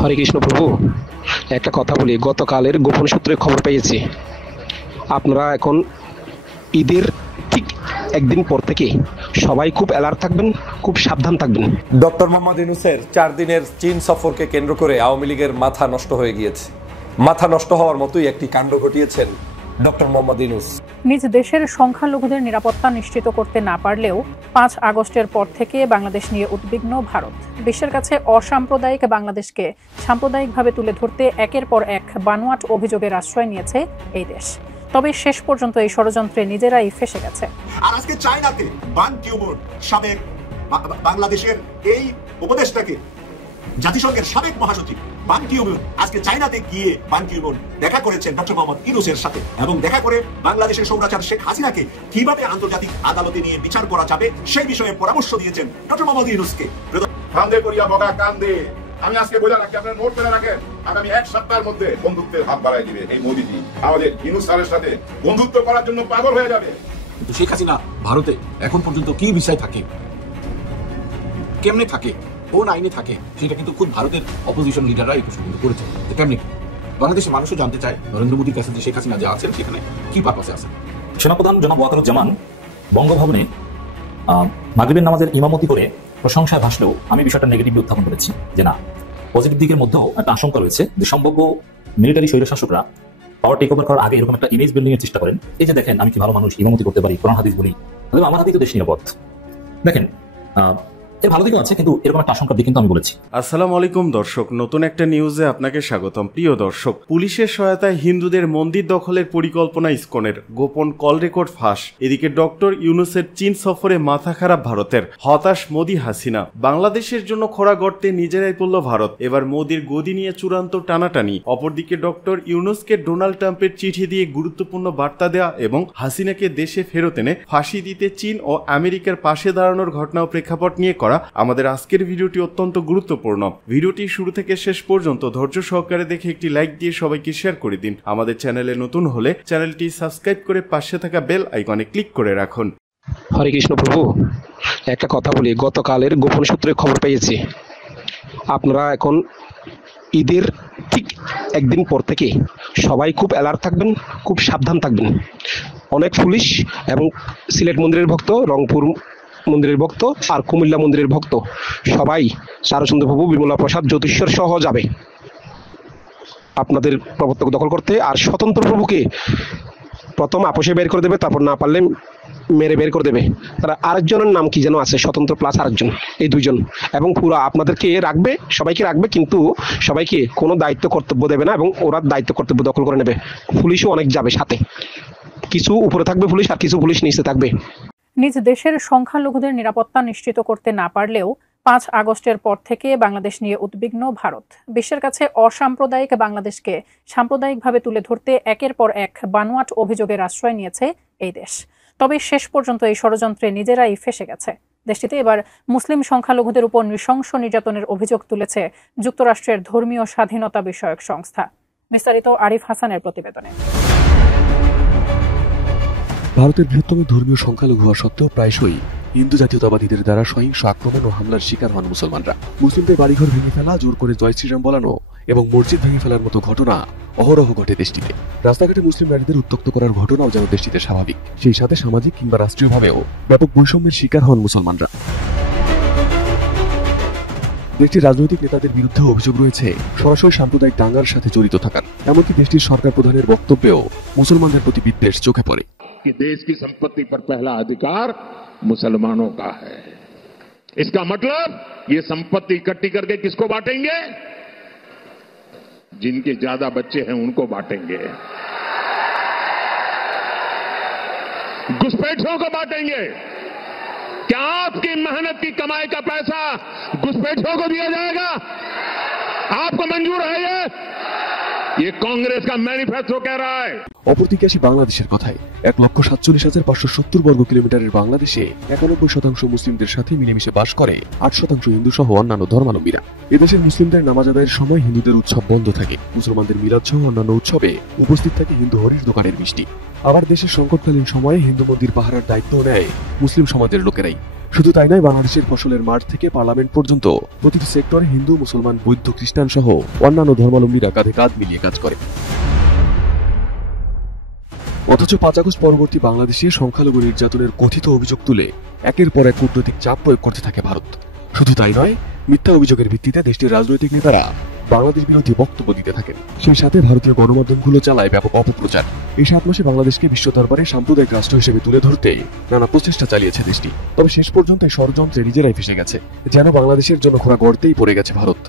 হরে কৃষ্ণ প্রভু। একটা কথা বলি, গতকালের গোপন সূত্রে খবর পেয়েছি আপনারা এখন ঈদের ঠিক একদিন পর থেকে সবাই খুব অ্যালার্ট থাকবেন, খুব সাবধান থাকবেন। ডক্টর মোহাম্মদ ইউনূসের 4 দিনের চীন সফরকে কেন্দ্র করে আওয়ামী লীগের মাথা নষ্ট হয়ে গিয়েছে। মাথা নষ্ট হওয়ার মতোই একটি কাণ্ড ঘটিয়েছেন ডক্টর মোহাম্মদ ইউনূস। নিজ দেশের সংখ্যালঘুদের নিরাপত্তা নিশ্চিত করতে না পারলেও 5 আগস্টের পর থেকে বাংলাদেশ নিয়ে উদ্বিগ্ন ভারত। বিশ্বের কাছে অসাম্প্রদায়িক বাংলাদেশকে সাম্প্রদায়িকভাবে তুলে ধরতে একের পর এক বানোয়াট অভিযোগের আশ্রয় নিয়েছে এই দেশ। তবে শেষ পর্যন্ত এই ষড়যন্ত্রে নিজেরাই ফেসে গেছে। আর আজকে চায়নাতে বান কি মুন সাবেক বাংলাদেশের এই উপদেষ্টাকে জাতিসংঘের সাবেক মহাসচিব বান কি মুন আজকে চায়নাতে গিয়ে বান কি মুন দেখা করেছেন ডক্টর মোহাম্মদ ইউনূসের সাথে, এবং দেখা করে বাংলাদেশের স্বৈরাচার শেখ হাসিনাকে কিভাবে আন্তর্জাতিক আদালতে নিয়ে বিচার করা যাবে সেই বিষয়ে পরামর্শ দিয়েছেন ডক্টর মোহাম্মদ ইউনূসকে। কান্দে করিয়া বগা কান্দে। আমি আজকে বলে রাখি, আপনার নোট করে রাখেন, আগামী 1 সপ্তাহের মধ্যে বন্ধুত্বের হাত বাড়াই দিবে এই মোদিজি। আমাদের ইউনূস স্যারের সাথে বন্ধুত্ব করার জন্য পাগল হয়ে যাবে। কিন্তু শেখ হাসিনা ভারতে এখন পর্যন্ত কি বিষয় থাকে, কেমনে থাকে, কোন আইনে থাকে, সেটা কিন্তু খুব ভারতের অপোজিশন লিডাররা এই প্রশ্ন কিন্তু করেছে। তেমনি বাংলাদেশের মানুষও জানতে চায় নরেন্দ্র মোদীর কাছে যে শেখ হাসিনা যা আছেন সেখানে কি পারপাসে আছেন। সেনাপ্রধান জনাব ওয়াকারুজ্জামান বঙ্গভবনে মাগরিবের নামাজের ইমামতি করে প্রশংসায় ভাসলেও আমি বিষয়টা নেগেটিভলি উত্থাপন করেছি যে না, পজিটিভ দিকের মধ্যেও একটা আশঙ্কা রয়েছে যে সম্ভাব্য মিলিটারি স্বৈরশাসকরা পাওয়ার টেক ওভার করার আগে এরকম একটা ইমেজ বিল্ডিং এর চেষ্টা করেন। এই যে দেখেন, আমি কি ভালো মানুষ, ইমামতি করতে পারি, কোরআন হাদিস বলি, আমার হাতেই তো দেশ নিরাপদ। দেখেন, এর ভালো দিকও আছে, কিন্তু এরকম একটা আশঙ্কার দিক কিন্তু আমি বলেছি। আসসালামু আলাইকুম দর্শক, নতুন একটা নিউজে আপনাকে স্বাগতম। প্রিয় দর্শক, পুলিশের সহায়তায় হিন্দুদের মন্দির দখলের পরিকল্পনা ইসকনের, গোপন কল রেকর্ড ফাঁস। এদিকে ডক্টর ইউনূসের চীন সফরে মাথা খারাপ ভারতের, হতাশ মোদি হাসিনা। বাংলাদেশের জন্য খোঁড়া গর্তে নিজেরাই পড়ল ভারত, এবার মোদির গদি নিয়ে চূড়ান্ত টানাটানি। অপরদিকে ডক্টর ইউনূসকে ডোনাল্ড ট্রাম্পের চিঠি দিয়ে গুরুত্বপূর্ণ বার্তা দেওয়া এবং হাসিনাকে দেশে ফেরত এনে ফাঁসি দিতে চীন ও আমেরিকার পাশে দাঁড়ানোর ঘটনা ও প্রেক্ষাপট নিয়ে করা আমাদের আজকের ভিডিওটি অত্যন্ত গুরুত্বপূর্ণ। ভিডিওটি শুরু থেকে শেষ পর্যন্ত ধৈর্য সহকারে দেখে একটি লাইক দিয়ে সবাইকে শেয়ার করে দিন। আমাদের চ্যানেলে নতুন হলে চ্যানেলটি সাবস্ক্রাইব করে পাশে থাকা বেল আইকনে ক্লিক করে রাখুন। হরে কৃষ্ণ প্রভু। একটা কথা বলি, গতকালের গোপন সূত্রে খবর পেয়েছি আপনারা এখন ঈদের ঠিক একদিন পর থেকে সবাই খুব অ্যালার্ট থাকবেন, খুব সাবধান থাকবেন। অনেক পুলিশ এবং সিলেট মন্দিরের ভক্ত, রংপুর মন্দিরের ভক্ত আর কুমিল্লা মন্দিরের ভক্ত সবাই চারুচন্দ্র প্রভু, বিমলা প্রসাদ, জ্যোতিশ্বর সহ যাবে আপনাদের প্রবর্তক দখল করতে। আর স্বতন্ত্র প্রভুকে প্রথম আপোষে বের করে দেবে, তারপর না পারলে মেরে বের করে দেবে। তারা আরেকজনের নাম কি যেন আছে, স্বতন্ত্র প্লাস আরেকজন, এই দুইজন। এবং পুরো আপনাদেরকে রাখবে, সবাইকে রাখবে, কিন্তু সবাইকে কোনো দায়িত্ব কর্তব্য দেবে না এবং ওরা দায়িত্ব কর্তব্য দখল করে নেবে। পুলিশও অনেক যাবে সাথে, কিছু উপরে থাকবে পুলিশ আর কিছু পুলিশ নিচে থাকবে। নিজ দেশের সংখ্যালঘুদের নিরাপত্তা নিশ্চিত করতে না পারলেও 5 আগস্টের পর থেকে বাংলাদেশ নিয়ে উদ্বিগ্ন ভারত। বিশ্বের কাছে অসাম্প্রদায়িক বাংলাদেশকে সাম্প্রদায়িকভাবে তুলে ধরতে একের পর এক বানোয়াট অভিযোগের আশ্রয় নিয়েছে এই দেশ। তবে শেষ পর্যন্ত এই ষড়যন্ত্রে নিজেরাই ফেসে গেছে। দেশটিতে এবার মুসলিম সংখ্যালঘুদের উপর নৃশংস নির্যাতনের অভিযোগ তুলেছে যুক্তরাষ্ট্রের ধর্মীয় স্বাধীনতা বিষয়ক সংস্থা। বিস্তারিত আরিফ হাসানের প্রতিবেদনে। ভারতের বৃহত্তম ধর্মীয় সংখ্যালঘু হওয়া সত্ত্বেও প্রায়শই হিন্দু জাতীয়তাবাদীদের দ্বারা সহিংস আক্রমণ ও হামলার শিকার হন মুসলমানরা। মুসলিমদের বাড়িঘর ভেঙে ফেলা, জোর করে জয় শ্রীরাম বলানো এবং মসজিদ ভেঙে ফেলার মতো ঘটনা অহরহ ঘটে দেশটিতে। রাস্তাঘাটে মুসলিম নারীদের উত্ত্যক্ত করার ঘটনাও যেন দেশটিতে স্বাভাবিক। সেই সাথে সামাজিক কিংবা রাষ্ট্রীয়ভাবেও ব্যাপক বৈষম্যের শিকার হন মুসলমানরা। দেশটির রাজনৈতিক নেতাদের বিরুদ্ধে অভিযোগ রয়েছে সরাসরি সাম্প্রদায়িক দাঙ্গার সাথে জড়িত থাকার। এমনকি দেশটির সরকার প্রধানের বক্তব্যেও মুসলমানদের প্রতি বিদ্বেষ চোখে পড়ে। देश की संपत्ति पर पहला अधिकार मुसलमानों का है। इसका मतलब ये संपत्ति इकट्ठी करके किसको बांटेंगे? जिनके ज्यादा बच्चे हैं उनको बांटेंगे, घुसपैठियों को बांटेंगे। क्या आपकी मेहनत की कमाई का पैसा घुसपैठियों को दिया जाएगा? आपको मंजूर है ये कांग्रेस का मैनिफेस्टो कह रहा है। অপরদিকে আসি বাংলাদেশের কথায়। 1,47,570 বর্গ কিলোমিটারের বাংলাদেশে 91% মুসলিমদের সাথে মিলেমিশে বাস করে 8% হিন্দু সহ অন্যান্য ধর্মাবলম্বীরা। এদেশের মুসলিমদের নামাজ আদায়ের সময় হিন্দুদের উৎসব বন্ধ থাকে। মুসলমানদের মিলাদ সহ অন্যান্য উৎসবে উপস্থিত থাকে হিন্দু হরির দোকানের মিষ্টি। আবার দেশের সংকটকালীন সময়ে হিন্দু মন্দির পাহারার দায়িত্ব নেয় মুসলিম সমাজের লোকেরাই। শুধু তাই নয়, বাংলাদেশের ফসলের মাঠ থেকে পার্লামেন্ট পর্যন্ত প্রতিটি সেক্টরে হিন্দু, মুসলমান, বৌদ্ধ, খ্রিস্টান সহ অন্যান্য ধর্মাবলম্বীরা কাঁধে কাঁধ মিলিয়ে কাজ করে। অথচ 5 আগস্ট পরবর্তী বাংলাদেশে সংখ্যালঘু নির্যাতনের কথিত অভিযোগ তুলে একের পর এক কূটনৈতিক চাপ প্রয়োগ করতে থাকে ভারত। শুধু তাই নয়, মিথ্যা অভিযোগের ভিত্তিতে দেশটির রাজনৈতিক নেতারা বাংলাদেশ বিরোধী বক্তব্য দিতে থাকেন। সেই সাথে ভারতীয় গণমাধ্যমগুলো চালায় ব্যাপক অপপ্রচার। এই 7 মাসে বাংলাদেশকে বিশ্ব দরবারে সাম্প্রদায়িক রাষ্ট্র হিসেবে তুলে ধরতে নানা প্রচেষ্টা চালিয়েছে দেশটি। তবে শেষ পর্যন্ত এই ষড়যন্ত্রে নিজেরাই ফেসে গেছে, যেন বাংলাদেশের জন্য ঘোড়া গর্তেই পড়ে গেছে ভারত।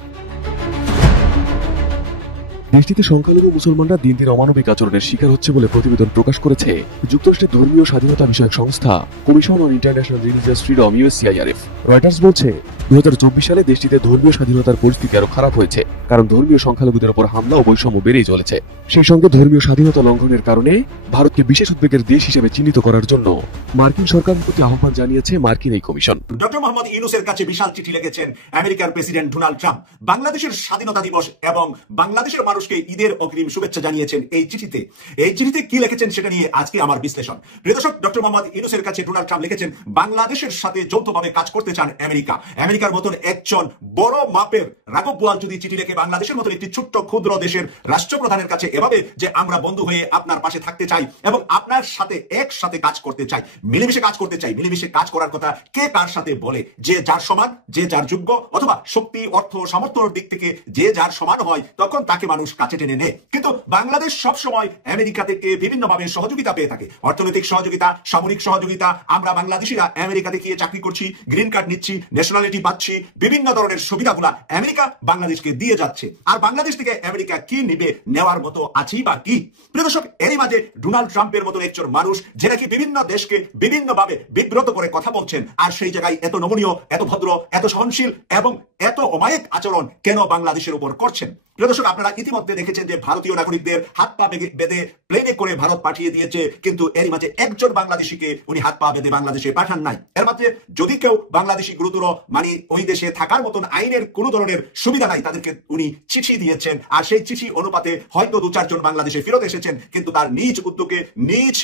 দেশটিতে সংখ্যালঘু মুসলমানরা দিন দিন অমানবিক আচরণের শিকার হচ্ছে বলে প্রতিবেদন প্রকাশ করেছে যুক্তরাষ্ট্রের ধর্মীয় স্বাধীনতা বিষয়ক সংস্থা commission on international religious freedom USCIRF। Reuters বলছে 2024 সালে দেশটিতে ধর্মীয় স্বাধীনতার পরিস্থিতি আরো খারাপ হয়েছে, কারণ ধর্মীয় সংখ্যালঘুদের উপর হামলা ও বৈষম্য বেড়েই চলেছে। সেই সঙ্গে ধর্মীয় স্বাধীনতা লঙ্ঘনের কারণে ভারতকে বিশেষ উদ্বেগের দেশ হিসেবে চিহ্নিত করার জন্য মার্কিন সরকারের প্রতি আহ্বান জানিয়েছে মার্কিন এই কমিশন। ডক্টর মোহাম্মদ ইউনূসের কাছে বিশাল চিঠি লিখেছেন আমেরিকার প্রেসিডেন্ট ডোনাল্ড ট্রাম্প। বাংলাদেশের স্বাধীনতা দিবস এবং বাংলাদেশের মানুষকে ঈদের অগ্রিম শুভেচ্ছা জানিয়েছেন এই চিঠিতে। এই চিঠিতে কি লিখেছেন সেটা নিয়ে আজকে আমার বিশ্লেষণ। প্রিয় দর্শক, ডক্টর মোহাম্মদ ইউনূসের কাছে ডোনাল্ড ট্রাম্প লিখেছেন, বাংলাদেশের সাথে যৌথভাবে কাজ করতে চান আমেরিকা। আমেরিকার মতন একজন বড় মাপের রাঘব বোয়াল যদি চিঠি লিখে বাংলাদেশের মতন একটি ছোট্ট ক্ষুদ্র দেশের রাষ্ট্রপ্রধানের কাছে এভাবে যে আমরা বন্ধু হয়ে আপনার পাশে থাকতে চাই এবং আপনার সাথে একসাথে কাজ করতে চাই, মিলেমিশে কাজ করতে চাই, মিলেমিশে কাজ করার কথা কে কার সাথে বলে? যে যার সমান, যে যার যোগ্য, অথবা শক্তি, অর্থ, সামর্থ্যের দিক থেকে যে যার সমান হয় তখন তাকে মানুষ কাছে টেনে নেয়। কিন্তু বাংলাদেশ সবসময় আমেরিকা থেকে বিভিন্নভাবে সহযোগিতা পেয়ে থাকে, অর্থনৈতিক সহযোগিতা, সামরিক সহযোগিতা। আমরা বাংলাদেশিরা আমেরিকাতে গিয়ে চাকরি করছি, গ্রিন কার্ড নিচ্ছি, ন্যাশনালিটি পাচ্ছি, বিভিন্ন ধরনের সুবিধাগুলা আমেরিকা বাংলাদেশকে দিয়ে যাচ্ছে। আর বাংলাদেশ থেকে আমেরিকা কি নিবে, নেওয়ার মতো আছি বা কি? প্রিয় দর্শক, এরই মাঝে ডোনাল্ড ট্রাম্পের মতন একজন মানুষ যে নাকি বিভিন্ন দেশকে বিভিন্নভাবে বিব্রত করে কথা বলছেন, আর সেই জায়গায় এত নমনীয়, এত ভদ্র, এত সহনশীল এবং এত অমায়িক আচরণ কেন বাংলাদেশের উপর করছেন? প্রিয় দর্শক, আপনারা ইতিমধ্যে দেখেছেন যে ভারতীয় নাগরিকদের হাত পা বেঁধে প্লেনে করে ভারত পাঠিয়ে দিয়েছে, কিন্তু এরই মাঝে একজন বাংলাদেশিকে উনি হাত পা বেঁধে বাংলাদেশে পাঠান নাই। এর মাঝে যদি কেউ বাংলাদেশি গুরুতর মানে ওই দেশে থাকার মতন আইনের কোনো ধরনের সুবিধা নাই, তাদেরকে উনি চিঠি দিয়েছেন। আর সেই চিঠি অনুপাতে হয়তো 2-4 জন বাংলাদেশে ফেরত এসেছেন, কিন্তু তার নিজ উদ্যোগে নিজ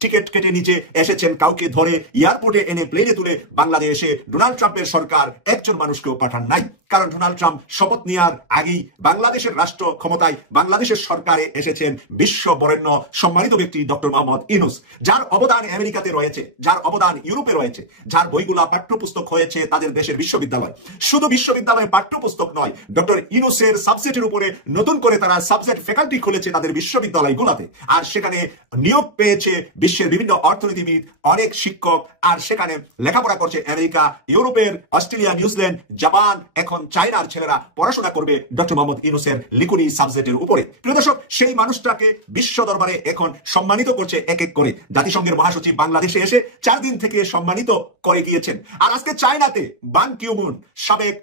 টিকিট কেটে নিচে এসেছেন, কাউকে ধরে এয়ারপোর্টে এনে প্লেনে তুলে বাংলাদেশে ডোনাল্ড ট্রাম্পের সরকার একজন মানুষকেও পাঠান নাই। কারণ ডোনাল্ড ট্রাম্প শপথ নেওয়ার আগেই বাংলাদেশের রাষ্ট্র ক্ষমতায় বাংলাদেশের সরকারে এসেছেন বিশ্ব বরেণ্য সম্মানিত ব্যক্তি ডক্টর মোহাম্মদ ইউনূস, যার অবদান আমেরিকাতে রয়েছে, যার অবদান ইউরোপে রয়েছে, যার বইগুলা পাঠ্যপুস্তক হয়েছে তাদের দেশের বিশ্ববিদ্যালয়। শুধু বিশ্ববিদ্যালয়ে পাঠ্যপুস্তক নয়, ডক্টর ইউনূসের সাবজেক্টের উপরে নতুন করে তারা সাবজেক্ট ফ্যাকাল্টি খুলেছে তাদের বিশ্ববিদ্যালয়গুলোতে, আর সেখানে নিয়োগ পেয়েছে বিশ্বের বিভিন্ন অর্থনীতিবিদ, অনেক শিক্ষক, আর সেখানে লেখাপড়া করছে আমেরিকা, ইউরোপের, অস্ট্রেলিয়া, নিউজিল্যান্ড, জাপান, এখন চায়নার ছেলেরা পড়াশোনা করবে ডক্টর মোহাম্মদ ইউনূসের লিকুনি সাবজেক্টের উপরে। প্রিয় দর্শক, সেই মানুষটাকে বিশ্ব দরবারে এখন সম্মানিত করছে এক এক করে। জাতিসংঘের মহাসচিব বাংলাদেশে এসে 4 দিন থেকে সম্মানিত করে গিয়েছেন। আর আজকে চায়নাতে বান কি মুন, সাবেক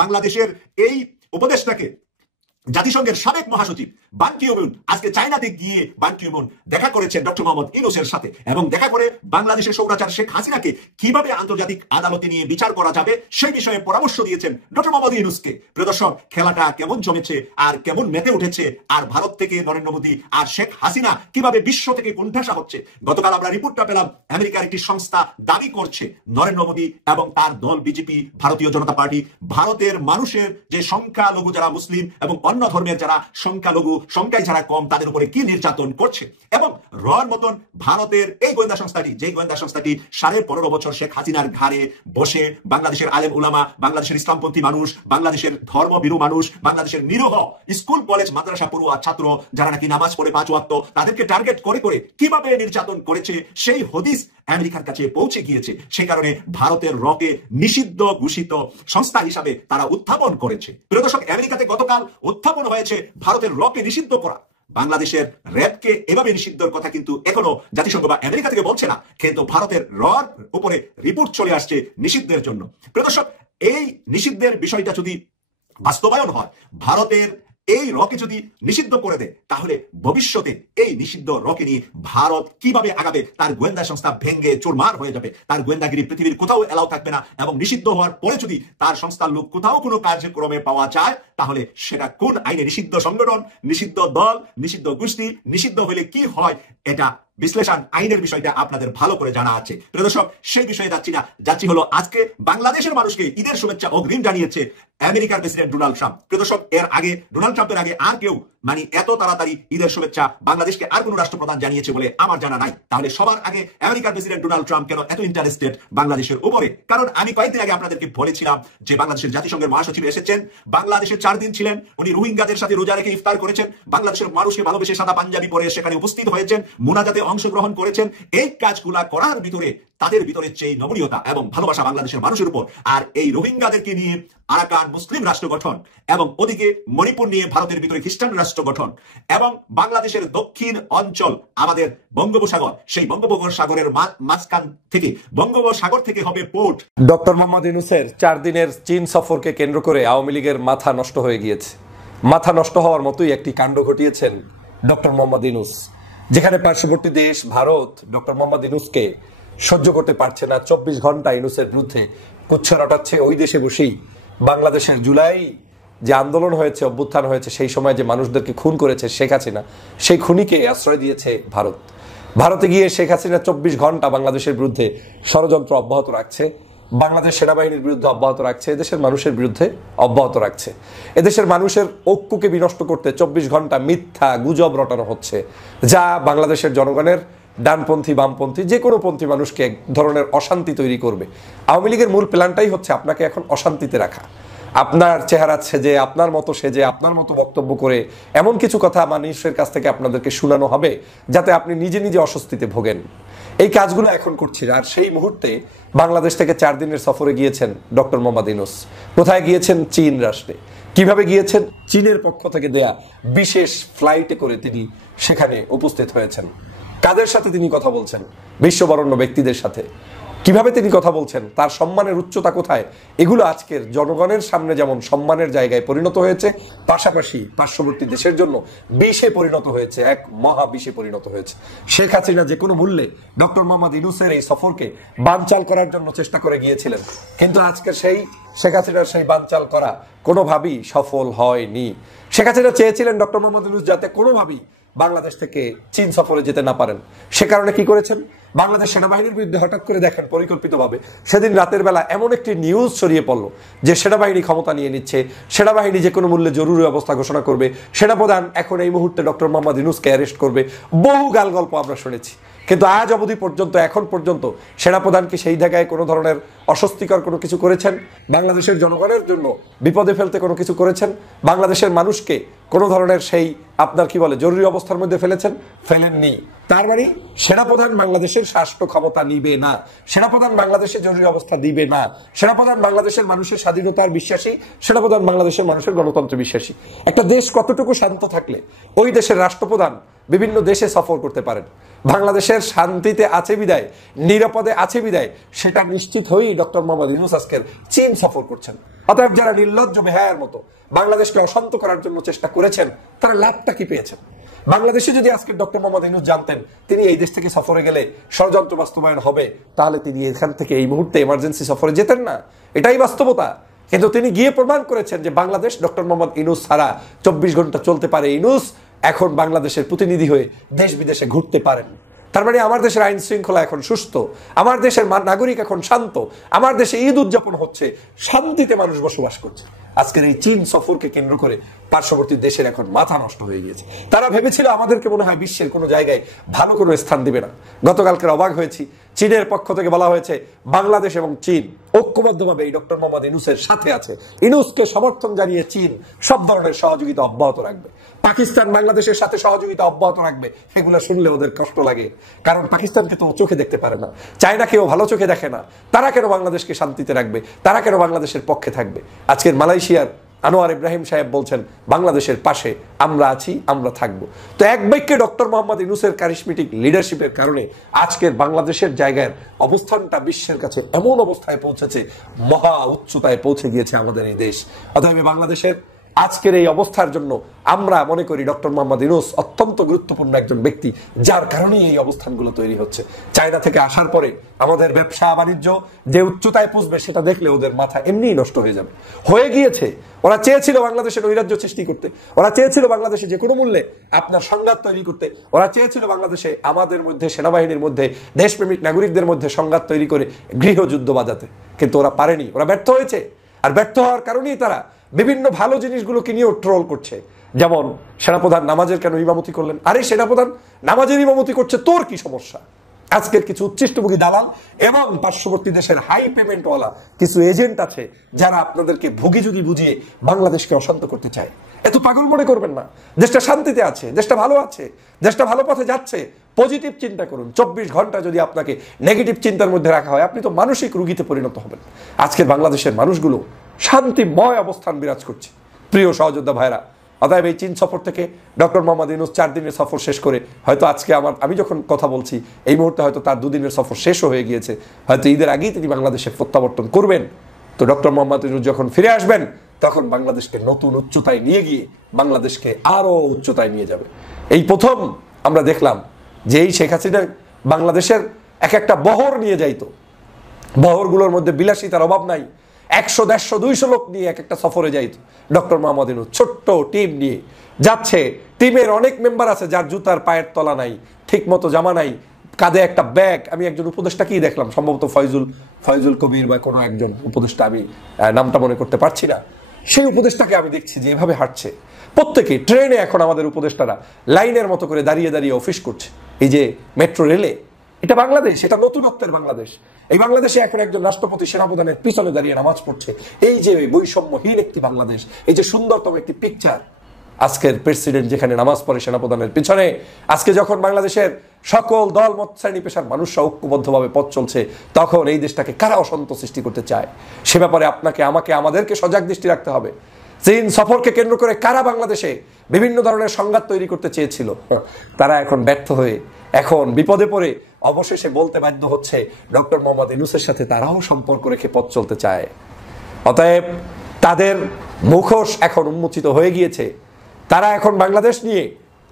বাংলাদেশের এই উপদেষ্টাকে, জাতিসংঘের সাবেক মহাসচিব বান কি মুন আজকে চায়নাতে গিয়ে বান কি মুন দেখা করেছেন ডক্টর মোহাম্মদ ইউনূসের সাথে, এবং দেখা করে বাংলাদেশের স্বৈরাচার শেখ হাসিনাকে কিভাবে আন্তর্জাতিক আদালতে নিয়ে বিচার করা যাবে সেই বিষয়ে পরামর্শ দিয়েছেন ডক্টর মোহাম্মদ ইউনূসকে। প্রিয় দর্শক, খেলাটা কেমন জমেছে আর কেমন মেতে উঠেছে, আর ভারত থেকে নরেন্দ্র মোদী আর শেখ হাসিনা কিভাবে বিশ্ব থেকে কোণঠাসা হচ্ছে। গতকাল আমরা রিপোর্টটা পেলাম, আমেরিকার একটি সংস্থা দাবি করছে নরেন্দ্র মোদী এবং তার দল বিজেপি, ভারতীয় জনতা পার্টি, ভারতের মানুষের যে সংখ্যালঘু যারা মুসলিম এবং অন্য ধর্মের যারা সংখ্যালঘু, সংখ্যায় যারা কম, তাদের উপরে কি নির্যাতন করছে। এবং রর মতন ভারতের এই গোয়েন্দা সংস্থাটি, যে গোয়েন্দা সংস্থাটি 15.5 বছর শেখ হাসিনার ঘাড়ে বসে বাংলাদেশের আলেম উলামা, বাংলাদেশের ইসলামপন্থী মানুষ, বাংলাদেশের ধর্মভীরু মানুষ, বাংলাদেশের নিরহ স্কুল কলেজ মাদ্রাসা পড়ুয়া ছাত্র যারা নাকি নামাজ পড়ে 5 ওয়াক্ত, তাদেরকে টার্গেট করে করে কিভাবে নির্যাতন করেছে সেই হদিস আমেরিকার কাছে পৌঁছে গিয়েছে। সেই কারণে ভারতের রকে নিষিদ্ধ ঘোষিত সংস্থা হিসাবে তারা উত্থাপন করেছে। প্রিয় দর্শক, আমেরিকাতে গতকাল উত্থাপন হয়েছে ভারতের রকে নিষিদ্ধ করা। বাংলাদেশের র্যাবকে এভাবে নিষিদ্ধের কথা কিন্তু এখনো জাতিসংঘ বা আমেরিকা থেকে বলছে না, কিন্তু ভারতের রর উপরে রিপোর্ট চলে আসছে নিষিদ্ধের জন্য। প্রিয় দর্শক, এই নিষিদ্ধের বিষয়টা যদি বাস্তবায়ন হয়, ভারতের এই রকে যদি নিষিদ্ধ করে দেয়, তাহলে ভবিষ্যতে এই নিষিদ্ধ রকে নিয়ে ভারত কিভাবে আগাবে, তার গোয়েন্দা সংস্থা ভেঙে চুরমার হয়ে যাবে, তার গোয়েন্দাগিরি পৃথিবীর কোথাও এলাও থাকবে না। এবং নিষিদ্ধ হওয়ার পরে যদি তার সংস্থার লোক কোথাও কোনো কার্যক্রমে পাওয়া যায়, তাহলে সেটা কোন আইনে নিষিদ্ধ সংগঠন, নিষিদ্ধ দল, নিষিদ্ধ গোষ্ঠী, নিষিদ্ধ হলে কি হয়, এটা বিশ্লেষণ আইনের বিষয়টা আপনাদের ভালো করে জানা আছে। প্রিয় দর্শক, সেই বিষয়ে যাচ্ছি হলো আজকে বাংলাদেশের মানুষকে ঈদের শুভেচ্ছা অগ্রিম জানিয়েছে আমেরিকার প্রেসিডেন্ট ডোনাল্ড ট্রাম্প। প্রিয় দর্শক, এর আগে ডোনাল্ড ট্রাম্পের আগে আর কেউ এত তাড়াতাড়ি ঈদের শুভেচ্ছা বাংলাদেশকে আর কোন রাষ্ট্রপ্রধান জানিয়েছে বলে আমার জানা নাই। তাহলে সবার আগে আমেরিকার প্রেসিডেন্ট ডোনাল্ড ট্রাম্প কেন এত ইন্টারেস্টেড বাংলাদেশের উপরে? কারণ আমি কয়েকদিন আগে আপনাদেরকে বলেছিলাম যে বাংলাদেশের জাতিসংঘের মহাসচিব এসেছেন, বাংলাদেশে 4 দিন ছিলেন, উনি রোহিঙ্গাদের সাথে রোজা রেখে ইফতার করেছেন, বাংলাদেশের মানুষকে ভালোবেসে সাদা পাঞ্জাবি পরে সেখানে উপস্থিত হয়েছেন, মুনাজাতে অংশগ্রহণ করেছেন। এই কাজগুলা করার ভিতরে তাদের ভিতরে চেয়ে নমনীয়তা এবং ভালোবাসা বাংলাদেশের মানুষের উপর। আর এই রোহিঙ্গাদেরকে নিয়ে আরাকান মুসলিম রাষ্ট্র গঠন এবং ওদিকে মণিপুর নিয়ে ভারতের ভিতরে খ্রিস্টান রাষ্ট্র গঠন এবং বাংলাদেশের দক্ষিণ অঞ্চল আমাদের বঙ্গোপসাগর, সেই বঙ্গোপসাগরের মাঝখান থেকে বঙ্গোপসাগর থেকে হবে পোর্ট। ডক্টর মোহাম্মদ ইউনূসের 4 দিনের চীন সফরকে কেন্দ্র করে আওয়ামী লীগের মাথা নষ্ট হয়ে গিয়েছে। মাথা নষ্ট হওয়ার মতোই একটি কাণ্ড ঘটিয়েছেন ডক্টর মোহাম্মদ ইউনূস, যেখানে পার্শ্ববর্তী দেশ ভারত ডক্টর মোহাম্মদ ইউনূসকে সহ্য করতে পারছে না। 24 ঘন্টা ইউনূসের বিরুদ্ধে কুচ্ছা রটাচ্ছে। ওই দেশে বসেই বাংলাদেশের জুলাই যে আন্দোলন হয়েছে, অভ্যুত্থান হয়েছে, সেই সময় যে মানুষদেরকে খুন করেছে শেখ হাসিনা, সেই খুনিকে আশ্রয় দিয়েছে ভারত। ভারতে গিয়ে শেখ হাসিনা 24 ঘন্টা বাংলাদেশের বিরুদ্ধে ষড়যন্ত্র অব্যাহত রাখছে, বাংলাদেশ সেনাবাহিনীর বিরুদ্ধে অব্যাহত রাখছে, এদেশের মানুষের বিরুদ্ধে অব্যাহত রাখছে। এদেশের মানুষের ঐক্যকে বিনষ্ট করতে 24 ঘন্টা মিথ্যা গুজব রটানো হচ্ছে, যা বাংলাদেশের জনগণের ডানপন্থী বামপন্থী যে কোনো পন্থী মানুষকে এক ধরনের অশান্তি তৈরি করবে। আওয়ামী লীগের মূল প্ল্যানটাই হচ্ছে আপনাকে এখন অশান্তিতে রাখা, আপনার চেহারা সেজে, আপনার মতো সেজে, আপনার মতো বক্তব্য করে এমন কিছু কথা মানুষের কাছ থেকে আপনাদেরকে শোনানো হবে যাতে আপনি নিজে নিজে অস্বস্তিতে ভোগেন। এই কাজগুলো এখন করছে। আর সেই মুহূর্তে বাংলাদেশ থেকে 4 দিনের সফরে গিয়েছেন ডক্টর মোহাম্মদ ইউনূস। কোথায় গিয়েছেন? চীন রাষ্ট্রে। কিভাবে গিয়েছেন? চীনের পক্ষ থেকে দেয়া বিশেষ ফ্লাইটে করে তিনি সেখানে উপস্থিত হয়েছেন। কাদের সাথে তিনি কথা বলছেন? বিশ্ববরণ্য ব্যক্তিদের সাথে। কিভাবে তিনি কথা বলছেন, তার সম্মানের উচ্চতা কোথায়, এগুলো আজকের জনগণের সামনে যেমন সম্মানের জায়গায় পরিণত হয়েছে, পাশাপাশি পার্শ্ববর্তী দেশের জন্য বিষে পরিণত হয়েছে, এক মহা বিষে পরিণত হয়েছে। শেখ হাসিনা যে কোনো মূল্যে ডক্টর মোহাম্মদ ইউনূসের এই সফরকে বানচাল করার জন্য চেষ্টা করে গিয়েছিলেন, কিন্তু আজকের সেই শেখ হাসিনার সেই বানচাল করা কোনোভাবেই সফল হয়নি। শেখ হাসিনা চেয়েছিলেন ডক্টর মোহাম্মদ ইউনূস যাতে কোনোভাবেই বাংলাদেশ থেকে চীন সফরে যেতে না পারেন। সে কারণে কি করেছেন? বাংলাদেশ সেনাবাহিনীর বিরুদ্ধে হঠাৎ করে দেখেন পরিকল্পিতভাবে সেদিন রাতের বেলা এমন একটি নিউজ ছড়িয়ে পড়লো যে সেনাবাহিনী ক্ষমতা নিয়ে নিচ্ছে, সেনাবাহিনী যে কোনো মূল্যে জরুরি অবস্থা ঘোষণা করবে, সেনাপ্রধান এখন এই মুহূর্তে ডক্টর মোহাম্মদ ইউনূসকে অ্যারেস্ট করবে। বহু গাল গল্প আমরা শুনেছি, কিন্তু আজ অবধি পর্যন্ত, এখন পর্যন্ত সেনাপ্রধান কি সেই জায়গায় কোনো ধরনের অস্বস্তিকর কোনো কিছু করেছেন? বাংলাদেশের জনগণের জন্য বিপদে ফেলতে কোনো কিছু করেছেন? বাংলাদেশের মানুষকে কোনো ধরনের সেই আপনার কি বলে জরুরি অবস্থার মধ্যে ফেলেছেন? ফেলেননি। তার মানে সেনাপ্রধান বাংলাদেশের রাষ্ট্র ক্ষমতা নিবে না, সেনাপ্রধান বাংলাদেশের জরুরি অবস্থা দিবে না, সেনাপ্রধান বাংলাদেশের মানুষের স্বাধীনতার বিশ্বাসী, সেনাপ্রধান বাংলাদেশের মানুষের গণতন্ত্র বিশ্বাসী। একটা দেশ কতটুকু শান্ত থাকলে ওই দেশের রাষ্ট্রপ্রধান বিভিন্ন দেশে সফর করতে পারেন? বাংলাদেশের শান্তিতে আছে বিদায়, নিরাপদে আছে বিদায়, সেটা নিশ্চিত হয়েই ডক্টর মোহাম্মদ ইউনূস আজকের চীন সফর করছেন। অতএব যারা নির্লজ্জ বেহায়ার মতো বাংলাদেশকে অশান্ত করার জন্য চেষ্টা করেছেন, তারা লাভটা কি পেয়েছেন? বাংলাদেশে যদি আজকে ডক্টর মোহাম্মদ ইউনূস জানতেন তিনি এই দেশ থেকে সফরে গেলে ষড়যন্ত্র বাস্তবায়ন হবে, তাহলে তিনি এখান থেকে এই মুহূর্তে এমার্জেন্সি সফরে যেতেন না। এটাই বাস্তবতা। কিন্তু তিনি গিয়ে প্রমাণ করেছেন যে বাংলাদেশ ডক্টর মোহাম্মদ ইউনূস ছাড়া 24 ঘন্টা চলতে পারে। ইউনূস এখন বাংলাদেশের প্রতিনিধি হয়ে দেশ বিদেশে ঘুরতে পারেন। তার মানে আমার দেশের আইন শৃঙ্খলা এখন সুস্থ, আমার দেশের নাগরিক এখন শান্ত, আমার দেশে ঈদ উদযাপন হচ্ছে, শান্তিতে মানুষ বসবাস করছে। আজকের এই চীন সফরকে কেন্দ্র করে পার্শ্ববর্তী দেশের এখন মাথা নষ্ট হয়ে গিয়েছে। তারা ভেবেছিল আমাদেরকে মনে হয় বিশ্বের কোনো জায়গায় ভালো কোনো স্থান দিবে না। গতকালকের অবাক হয়েছি, চীনের পক্ষ থেকে বলা হয়েছে বাংলাদেশ এবং চীন ঐক্যবদ্ধভাবে এই ডক্টর মোহাম্মদ ইউনূসের সাথে আছে। ইউনূসকে সমর্থন জানিয়ে চীন সব ধরনের সহযোগিতা অব্যাহত রাখবে। পাকিস্তান বাংলাদেশের সাথে সহযোগিতা অব্যাহত রাখবে। এগুলো শুনলে ওদের কষ্ট লাগে, কারণ পাকিস্তানকে তো চোখে দেখতে পারে না, চায়নাকেও ভালো চোখে দেখে না। তারা কেন বাংলাদেশকে শান্তিতে রাখবে? তারা কেন বাংলাদেশের পক্ষে থাকবে? আজকের মালয়েশিয়ার আনোয়ার ইব্রাহিম সাহেব বলছেন বাংলাদেশের পাশে আমরা আছি, আমরা থাকবো। তো এক বাক্যে ডক্টর মোহাম্মদ ইউনূসের কারিশমেটিক লিডারশিপের কারণে আজকের বাংলাদেশের জায়গার অবস্থানটা বিশ্বের কাছে এমন অবস্থায় পৌঁছেছে, মহা উচ্চতায় পৌঁছে গিয়েছে আমাদের এই দেশ। অতএব বাংলাদেশের আজকের এই অবস্থার জন্য আমরা মনে করি ডক্টর মোহাম্মদ ইউনূস অত্যন্ত গুরুত্বপূর্ণ একজন ব্যক্তি, যার কারণেই এই অবস্থানগুলো তৈরি হচ্ছে। চায়না থেকে আসার পরে আমাদের ব্যবসা বাণিজ্য যে উচ্চতায় পৌঁছবে সেটা দেখলে ওদের মাথা এমনিই নষ্ট হয়ে যাবে, হয়ে গিয়েছে। ওরা চেয়েছিল বাংলাদেশের নৈরাজ্য সৃষ্টি করতে, ওরা চেয়েছিল বাংলাদেশে যে কোনো মূল্যে আপনার সংঘাত তৈরি করতে, ওরা চেয়েছিল বাংলাদেশে আমাদের মধ্যে, সেনাবাহিনীর মধ্যে, দেশপ্রেমিক নাগরিকদের মধ্যে সংঘাত তৈরি করে গৃহযুদ্ধ বাজাতে, কিন্তু ওরা পারেনি, ওরা ব্যর্থ হয়েছে। আর ব্যর্থ হওয়ার কারণেই তারা বিভিন্ন ভালো জিনিসগুলোকে নিয়েও ট্রোল করছে। যেমন সেনাপ্রধান নামাজের কেন ইমামতি করলেন? আরে সেনাপ্রধান নামাজের ইমামতি করছে, তোর কি সমস্যা? আজকের কিছু উচ্ছিষ্টভোগী দালাল এবং পার্শ্ববর্তী দেশের হাই পেমেন্টওয়ালা কিছু এজেন্ট আছে যারা আপনাদেরকে ভুগিযুগি বুঝিয়ে বাংলাদেশকে অশান্ত করতে চায়। এত পাগল মনে করবেন না। দেশটা শান্তিতে আছে, দেশটা ভালো আছে, দেশটা ভালো পথে যাচ্ছে। পজিটিভ চিন্তা করুন। 24 ঘন্টা যদি আপনাকে নেগেটিভ চিন্তার মধ্যে রাখা হয়, আপনি তো মানসিক রোগীতে পরিণত হবেন। আজকের বাংলাদেশের মানুষগুলো শান্তিময় অবস্থান বিরাজ করছে। প্রিয় সহযোদ্ধা ভাইরা, অতএব এই চীন সফর থেকে ডক্টর মোহাম্মদ ইউনূস 4 দিনের সফর শেষ করে হয়তো আজকে আমি যখন কথা বলছি এই মুহূর্তে হয়তো তার 2 দিনের সফর শেষও হয়ে গিয়েছে, হয়তো ঈদের আগেই তিনি বাংলাদেশে প্রত্যাবর্তন করবেন। তো ডক্টর মোহাম্মদ ইউনূস যখন ফিরে আসবেন তখন বাংলাদেশকে নতুন উচ্চতায় নিয়ে গিয়ে বাংলাদেশকে আরো উচ্চতায় নিয়ে যাবে। এই প্রথম আমরা দেখলাম যে এই শেখ হাসিনা বাংলাদেশের এক একটা বহর নিয়ে যাইতো, বহরগুলোর মধ্যে বিলাসিতার অভাব নাই। 100, 150, 200 লোক নিয়ে এক একটা সফরে যাইত ডক্টর মোহাম্মদ ইউনূস। ছোট্ট টিম নিয়ে যাচ্ছে, টিমের অনেক মেম্বার আছে যার জুতার পায়ের তলা নাই, ঠিক মতো জামা নাই, কাঁধে একটা ব্যাগ। আমি একজন উপদেষ্টাকেই দেখলাম, সম্ভবত ফয়জুল কবির বা কোনো একজন উপদেষ্টা, আমি নামটা মনে করতে পারছি না। সেই উপদেষ্টাকে আমি দেখছি যে এভাবে হাঁটছে। প্রত্যেকে ট্রেনে এখন আমাদের উপদেষ্টারা লাইনের মতো করে দাঁড়িয়ে দাঁড়িয়ে অফিস করছে। এই যে মেট্রো রেলে, এটা বাংলাদেশ, এটা নতুনত্বের বাংলাদেশ। এই বাংলাদেশে এখন একজন রাষ্ট্রপতি সেনাপ্রধানের পিছনে দাঁড়িয়ে নামাজ পড়ছে। এই যে বৈষম্যহীন একটি বাংলাদেশ, এই যে সুন্দরতম একটি পিকচার, আজকের প্রেসিডেন্ট যেখানে নামাজ পড়ে সেনাপ্রধানের পিছনে, আজকে যখন বাংলাদেশের সকল দল মত শ্রেণী পেশার মানুষরা ঐক্যবদ্ধভাবে পথ চলছে, তখন এই দেশটাকে কারা অশান্ত সৃষ্টি করতে চায় সে ব্যাপারে আপনাকে, আমাকে, আমাদেরকে সজাগ দৃষ্টি রাখতে হবে। চীন সফরকে কেন্দ্র করে কারা বাংলাদেশে বিভিন্ন ধরনের সংঘাত তৈরি করতে চেয়েছিল, তারা এখন ব্যর্থ হয়ে, এখন বিপদে পড়ে অবশেষে বলতে বাধ্য হচ্ছে ডক্টর মোহাম্মদ ইউনূসের সাথে তারাও সম্পর্ক রেখে পথ চলতে চায়। অতএব তাদের মুখোশ এখন উন্মোচিত হয়ে গিয়েছে। তারা এখন বাংলাদেশ নিয়ে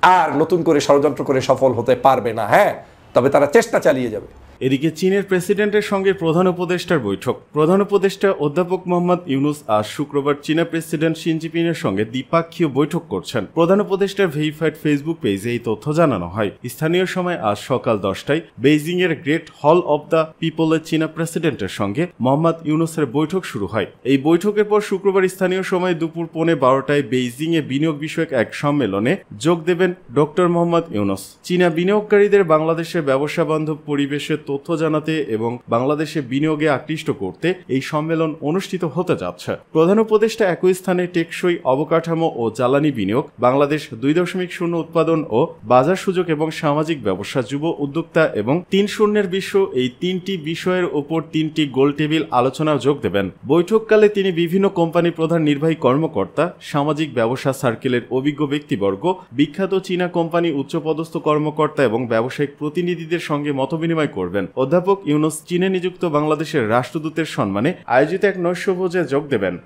আর নতুন করে ষড়যন্ত্র করে সফল হতে পারবে না। হ্যাঁ, তবে তারা চেষ্টা চালিয়ে যাবে। এদিকে চীনের প্রেসিডেন্টের সঙ্গে প্রধান উপদেষ্টার বৈঠক। প্রধান উপদেষ্টা অধ্যাপক মোহাম্মদ ইউনূস আজ শুক্রবার চীনা প্রেসিডেন্ট শি জিনপিংয়ের সঙ্গে দ্বিপাক্ষীয় বৈঠক করছেন। প্রধান উপদেষ্টার ভেরিফাইড ফেসবুক পেজে এই তথ্য জানানো হয়। স্থানীয় সময় আজ সকাল 10টায় বেইজিং এর গ্রেট হল অব দ্য পিপলের চীনা প্রেসিডেন্টের সঙ্গে মোহাম্মদ ইউনূসের বৈঠক শুরু হয়। এই বৈঠকের পর শুক্রবার স্থানীয় সময় দুপুর 12:15টায় বেইজিং এ বিনিয়োগ বিষয়ক এক সম্মেলনে যোগ দেবেন ডক্টর মোহাম্মদ ইউনূস। চীনা বিনিয়োগকারীদের বাংলাদেশের ব্যবসা বান্ধব পরিবেশের তথ্য জানাতে এবং বাংলাদেশে বিনিয়োগে আকৃষ্ট করতে এই সম্মেলন অনুষ্ঠিত হতে যাচ্ছে। প্রধান উপদেষ্টা একই স্থানে টেকসই অবকাঠামো ও জ্বালানি বিনিয়োগ, বাংলাদেশ 2.0 উৎপাদন ও বাজার সুযোগ এবং সামাজিক ব্যবসা, যুব উদ্যোক্তা এবং 3.0 বিশ্ব, এই 3টি বিষয়ের উপর 3টি গোলটেবিল আলোচনা যোগ দেবেন। বৈঠককালে তিনি বিভিন্ন কোম্পানির প্রধান নির্বাহী কর্মকর্তা, সামাজিক ব্যবসা সার্কেলের অভিজ্ঞ ব্যক্তিবর্গ, বিখ্যাত চীনা কোম্পানি উচ্চপদস্থ কর্মকর্তা এবং ব্যবসায়িক প্রতিনিধিদের সঙ্গে মতবিনিময় করবেন। অধ্যাপক ইউনূস চীনে নিযুক্ত বাংলাদেশের রাষ্ট্রদূতের সম্মানে আয়োজিত এক নৈশভোজে যোগ দেবেন।